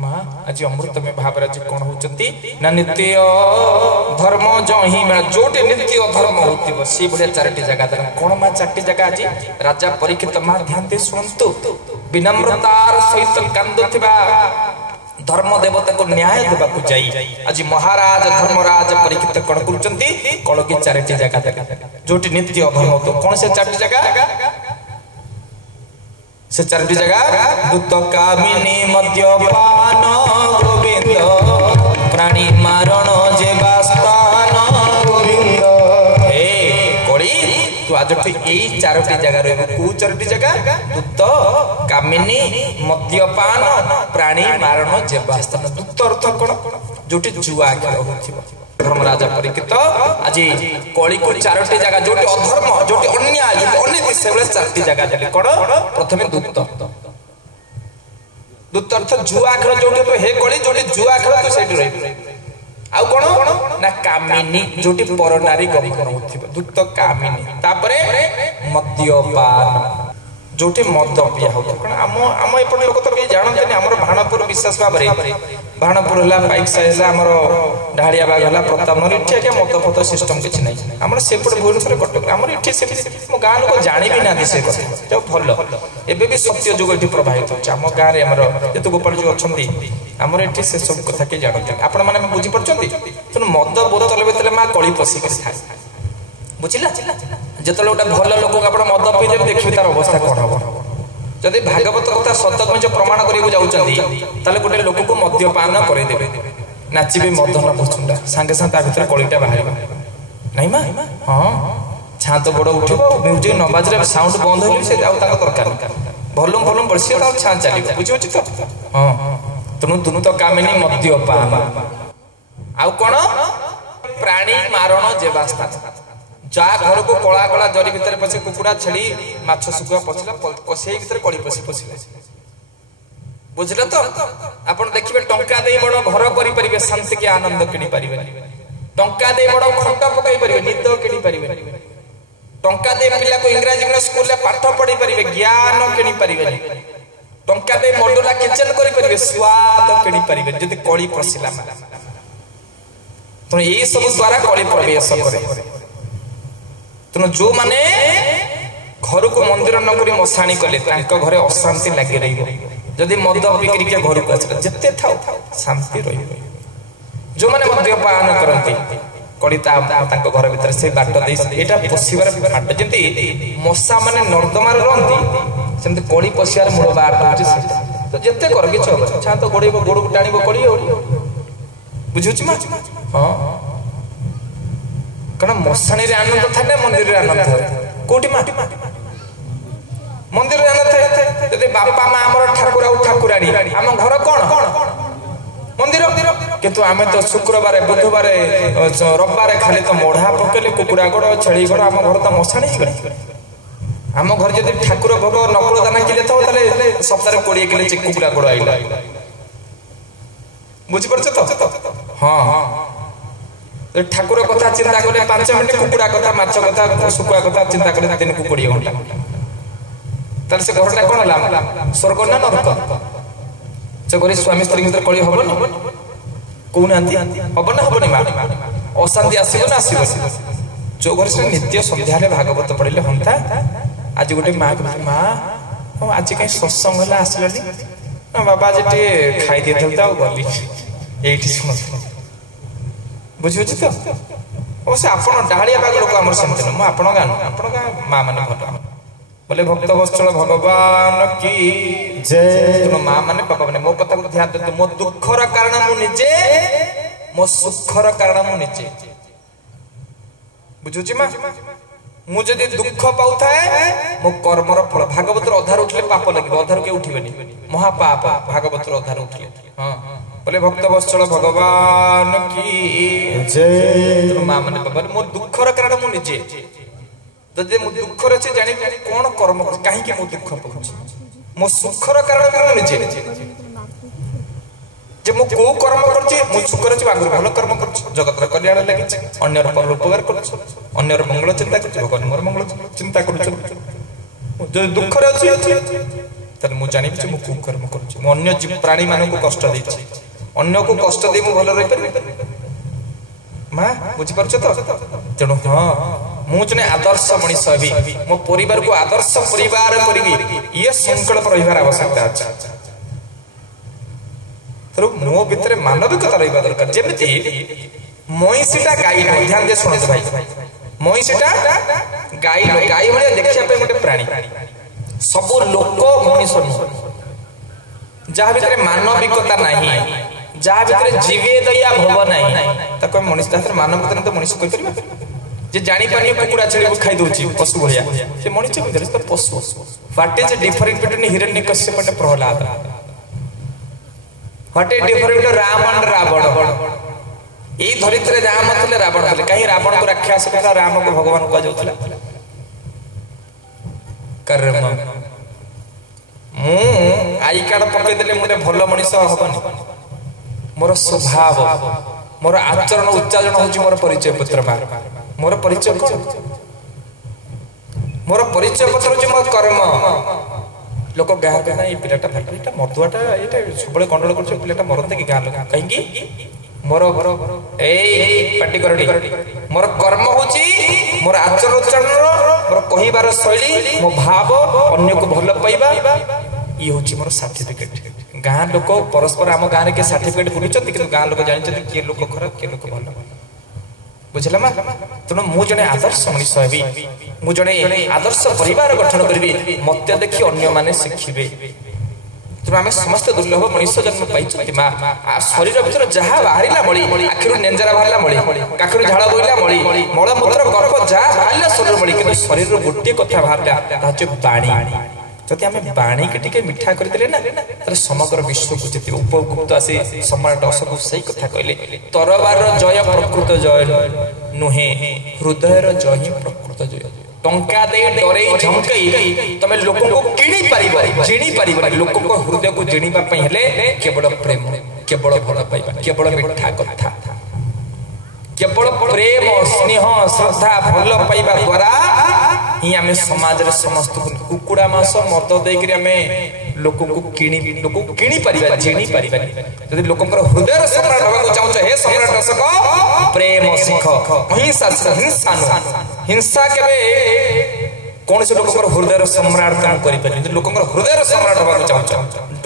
माँ आज अमृत में भाव आज कौन होती ना नित्य धर्म जो ही जोटे नित्य धर्म होती से भाया चारोटी जगह कौन माँ चारोटी जगह आज राजा परीक्षित माँ ध्यान दे शुणु विनम्रतार सहित कांदुथिबा धर्म देवता को न्याय देवाक जाई आज महाराज धर्मराज परीक्षित कौन करुचंती कल की चारोटी जगह जोटी नित्य अधर्म तो कौन से चारोटी जगह से चारोटी जगह दूत कामिनी मद्यपान गोविंद प्राणी मारण जेवास्तान गोविंद हे कोड़ी तू आज यही चारोटी जगह रही को चारोटी जगह दूत कामिनी मद्यपान प्राणी मारण जेवास्तान दूत अर्थ कौन जोटी जुआ खेल होथिबो धर्मराजा परीक्षित आज कली को चारोटी जगह जोटी अधर्म जोटी अन्याय जोटी अनीति से चारोटी जगह देले कौन प्रथमे दूत दूत अर्थ जुआ खेल जोटी हे कली जोटी जुआ खेल तो सेठी रही आउ कौन ना कामिनी जोटी पर नारी गमन होथिबो दूत कामिनी तापरे मद्यपान जोटी मद पिया हो आम एपट लोक तो जानते आम भाणपुर विशेष भाव में भाणपुर है पाइकसा है आम ढाड़िया बाग है प्रतापनगर ये मद फद सिस्टम किसी ना आम सेपट भुवनेश्वर कटक आम ये मो गाँ लोक जाणी भी ना से कथा भल एबे भी सत्य जुग ये प्रभावित होती आम गाँव में जेतु गोपाल जो अच्छा आमर ये से सब कथा किए जानते आपण मैंने बुझीपार तेणु मद बोतल भीतर माँ कली पशिक था बुझला जिते गोटे भल लोक आप मद पीदेवे देखिए तार अवस्था कौन हम जदि भागवत कथा सतकंज प्रमाण करने जाऊँगी गोटे लोक को मद्यपान करदेवे नाचे मदन बसुंडा सांगे सांगे भितर कलिटा बाहर नहीं माँ हाँ छात बड़ उठ म्यूजिक न बाजरे साउंड बंद हो दरकार भलुम भलुम बड़ी छा चलो बुझे तो हाँ तेणु तुनु तो कामिनी मद्यपान आउ कौन प्राणी मारण जेवास्तान जा घर को कला कला जरी भितर पसे कुकुड़ा छेड़ी माछ सुखुआ पछला पसे भितर कली पसी पसिला बुझला तो आपण देखिबे टंका देई बड़ घर करि परिबे शांति के आनंद किनि परिबे टंका देई बड़ खंड पकाई परिबे निद किनि परिबे टंका देई पिला को इंग्रजी में स्कूल ले पाठ पढ़ी परिबे ज्ञान किनि परिबे टंका देई मॉड्यूलर किचन करि परिबे स्वाद किनि परिबे जदि कली पसिला तो यही सब द्वारा कली प्रवेश करे तेणु जो माने घर को मंदिर नक मशाणी कले घरे अशांति लगे रही जदि मद बिक्री के घर को आसला जिते था शांति रही जो माने मद्यपान करती कलिता घर भीतर से बाट दे पशिबार बाट जमी मशा माने नर्दमार रही सेमती कली पशियार मूल बाट हो तो जिते कर कि छा तो गोड़ गोड़ को टाण कली बुझुची हाँ कारण मशाणी आनंद था मंदिर आनंद था कौटी मंदिर आनंद था जब बापा माँ आम ठाकुर ठाकुराणी आम घर कौन मंदिर किंतु आम तो शुक्रवार बुधवार रविवार खाली तो मढ़ा पकेले कुकुड़ा गोड़ छेली गोड़ आम घर तो मशाणी आम घर जब ठाकुर भोग नकुल दाना किले था सप्ताह 20 किलो कुकुड़ा गोड़ आईला बुझीपार तो हाँ ठाकुर कथा चिंता कले 5 मिनट कुकुड़ा कथा माछ कथा शुकुआ कथा चिंता कले दिन को 20 घंटा तार से घरटा कौन है स्वर्ग ना नरक से घर स्वामी स्त्री भीतर कली हबनी कहना हम ना हबनी माँ अशांति आसब ना आसब जो घर से नित्य संध्यारे भागवत पढ़ले हमता आज गोटे माँ माँ आज कहीं सत्संग है आसलानी बाबा आज खाई दे गली ये शुण बुझे तो अवश्य आप डाढ़िया बाग लोक आम सेमती ना आप गाँ माँ मैंने भल बोले भक्त वत्सल भगवान की जय माँ मैंने पापा मैंने मो कथा को ध्यान देते मो दुखर कारण मु निजे मो सुखर कारण मु निजे बुझुची माँ मुझे दुख पाऊ थाए मो कर्मर फल भागवत अधार उठले पाप लगे अधार के उठिबेनी महापाप भागवत अधार उठले हाँ बोले भक्त वत्सल भगवान की जय माँ मैंने पापा मो दुखर कारण मु निजे जदि मो दुखर से जानी कौन कर्म कर कहीं मो दुख पाऊँ मो सुखर कारण मु निजे जे मो को कर्म करछि मो सुखर अछि आगु भलो कर्म करछि जगतर कल्याण लागि अन्यर पर उपकार करछि अन्यर मंगल चिंता करछि भगवान मोर मंगल चिंता करछि जो दुख रे अछि ताले मु जानि जे मु कुकर्म करूछि मु अन्य जीव प्राणी मानन को कष्ट देछि अन्य को कष्ट दे मु भलो रहि परबि मां बुझि परछ तो तेणु हां मु जने आदर्श मनीष हेबी मो परिवार को आदर्श परिवार करबी ये संकल्प रहिबार आवश्यकता अछि तो मो भितर मानविकता रहिबा दरकार जेमिति मईसीटा गाई न ध्यान दे सुनत भाई मईसीटा गाई न गाई भले देखिया पे गोटे प्राणी सब लोक मनीष जहाँ भितर मानविकता नहीं जहाँ भितर जीवे दया भव नहीं ताको मनीष तार मानविकता तो मनीष कहि परबा जे जानि पानी कुकुड़ा छेली खाई दोछि पशु भलिया से मनीष भितर तो पशु what is different between Hiranyakashyap and Prahlad what is different Ram and Ravan ए धरित्रे राम थले रावण थले कहीं रावण को राक्षस कहला राम को भगवान को जाउतला कर्म मु आई कार्ड पकई देले मुटे भलो मनीष हबनी मोर स्वभाव मोर आचरण उच्चारण होची मोर परिचय पत्र मार मोर परिचय कोन मोर परिचय पत्र होची मोर कर्म लोक गाह गाह ए पिलाटा भाई एटा मर्दुआटा एटा सबले कंट्रोल करछ पिलाटा मरते कि गाह लोक कहीं की मोर ए पार्टी करडी मोर कर्म होची मोर आचरण उच्चारण मोर कहिबार शैली मो भाव अन्य को भलो पाइबा ये होची मोर सर्टिफिकेट गाँ लोक परस्पर आम गाँव में के सर्टिफिकेट बुलुचंती कि गाँ लोक जानते किए लोक खराब किए लोक भल बुझला मा तेणु मु जने आदर्श मनीष हेबी मु जने आदर्श परिवार गठन करी मत देखि अन्य माने शिखिबे तेणु आम समस्त दुर्लभ मनीष जन्म पाई माँ शरीर भर जहाँ बाहर मली आखिर नेंजरा बाहर मली काखिर झाड़ बोला मली मलमूत्र गर्भ जहाँ बाहर शरीर मली कि शरीर गोटे कथा बाहर पानी जदि आम बाणी के टिके मिठा करदेले ना तर समग्र विश्व को जति उपभुक्त आसी सम्राट अशोक सही कथा कहले तरबार जय प्रकृत जय नुहे हृदयर जय ही प्रकृत जय टंका दे डरे झमकई तमे लोक को किणी पारिबो जिणी पारिबो लोक को हृदय को जिणीबा पई हेले केवल प्रेम केवल भल पाइबा केवल मिठा कथा केवल प्रेम स्नेह श्रद्धा भल पाइबा द्वारा ही आमे समाज रे समस्त कुकुड़ा मांस मद देकरी आमे लोक को किणी परिबा जिणी परिबा यदि लोकंकर हृदय सम्राट होबा को चाहू हे सम्राट अशोक प्रेम शिख हिंसा केबे कौन से लोकंकर हृदय सम्राट काम करि पारि यदि लोकंकर हृदय सम्राट होबा को चाहू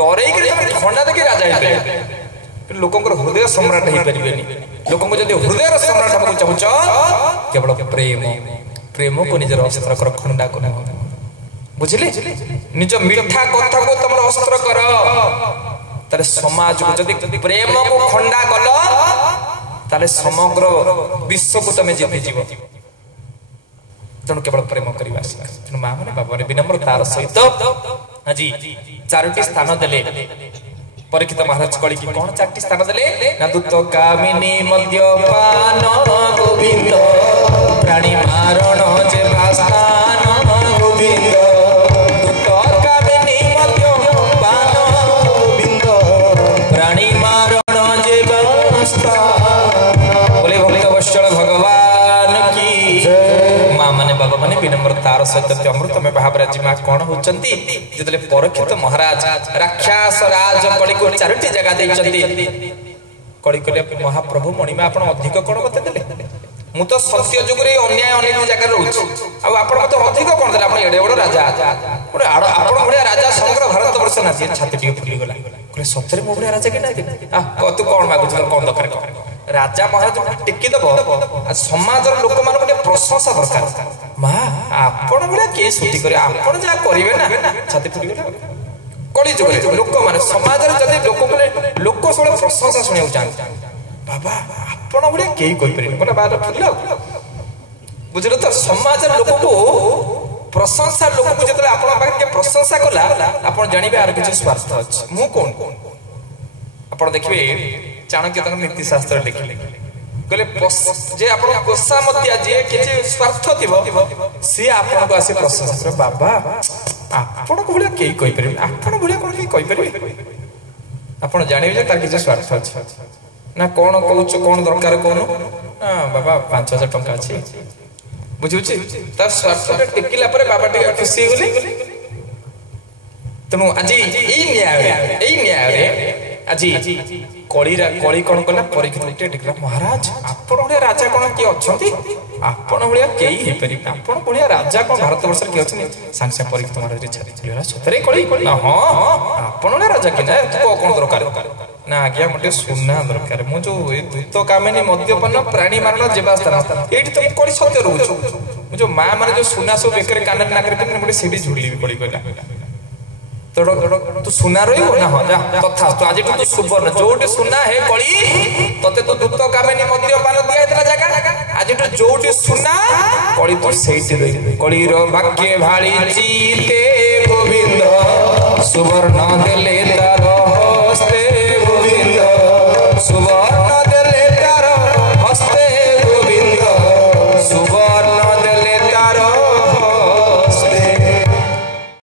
डरे के तमे ठंडा देके राजा हेबे लोकंकर हृदय सम्राट हे परिबेनी लोकंको यदि हृदय सम्राट होबा को चाहू केवल प्रेम को निजर अस्त्र कर खंडा कर बुझिले निज मिठा कथा को तुम अस्त्र कर तारे समाज को जदि प्रेम को खंडा कल ताले समग्र विश्व को तुम जीति जीव तेणु केवल प्रेम करवा तेणु माँ मैंने बाबा ने विनम्रतार सहित आज 4टी स्थान देले परीक्षित महाराज कली की कौन 4टी स्थान देले ना दूत कामिनी मद्यपान गोविंद प्राणी मारण जे भास्तान गोविंद दूत कामिनी मद्यपान गोविंद प्राणी मारण जे भास्तान बोले भक्त वत्सल भगवान की माँ माने बाबा माने विनम्रतार सहित अमृत में भावराजी माँ कौन होचंती जतले परीक्षित महाराज राक्षस राज कली को 4टी जगह देचंती कली कले महाप्रभु मणिमा आपण अधिक कोन बते देले मु तो सत्य जुग रे अन्याय अनेक जगह रहउछ अब आपण मते अधिक कोन देले आपण एडे बड़ राजा ओडे आपण बड़िया राजा समग्र भारत वर्ष ना छाती टिके फुली गला कले सत्य रे मो बड़िया राजा के ना आ तू कोन मागुछ कोन दरकार कर राजा महाराज टिकी दबो आ समाज रो लोक मान को प्रशंसा दरकार मां आपण बड़िया के सुटी करे आपण जा करिवे ना छाती फुली गला कली जुग रे लोक मान समाज रे जदि लोक सब प्रशंसा सुनिउ चाहते बाबा आपण बड़िया केही कोइ परिबे बोला बात फुल बुझलो तो समाज लोक को प्रशंसा लोक को जतले आपण पाखे के प्रशंसा कला आपण जानिबे आर किछ स्वार्थ अछि मु कोन आपण देखिबे चाणक्य तक नीति शास्त्र लिखले कहले जे आपण कोसा मतिया जे किछ स्वार्थ थिबो से आपण को आसे प्रशंसा करे बाबा आपण को बड़िया केही कोइ परिबे आपण बड़िया कोन केही कोइ परिबे आपण जानिबे जे तार किछ स्वार्थ अछि ना कौन कहूच कौन दरकार कौन बाबा 5000 टंका अच्छी बुझुची तार स्वार्थ टिकिला परे बाबा टिके खुशी होली तेणु आज यही न्याय आज कली कौन कला परीक्षा महाराज आपण भाया राजा कौन किए अच्छा आपण भाया कई हो पारे आपण भाया राजा कौन भारत वर्ष किए अच्छे सागे सागे परीक्षा महाराज छाड़ी सतरे कली हाँ आपण भाया राजा कि कौन दरकार ना आज्ञा मोटे सुना दरकार मु जो दूत कामिनी मद्यपान प्राणी मारण जीवा स्थान ये तो कली सत्य रोच जो माँ मैंने जो सुना सब बेकर कान नाक मोटे सीढ़ी झुली भी पड़ी गला तू सुना रही ना हाँ जा तथा तो आज तू सुवर्ण जोटे सुना है कली तते तो दूत कामिनी मद्यपान दिया जगह आज तू जोटे सुना कली तो सेठी रही कली रो भाग्य भाली जीते गोविंद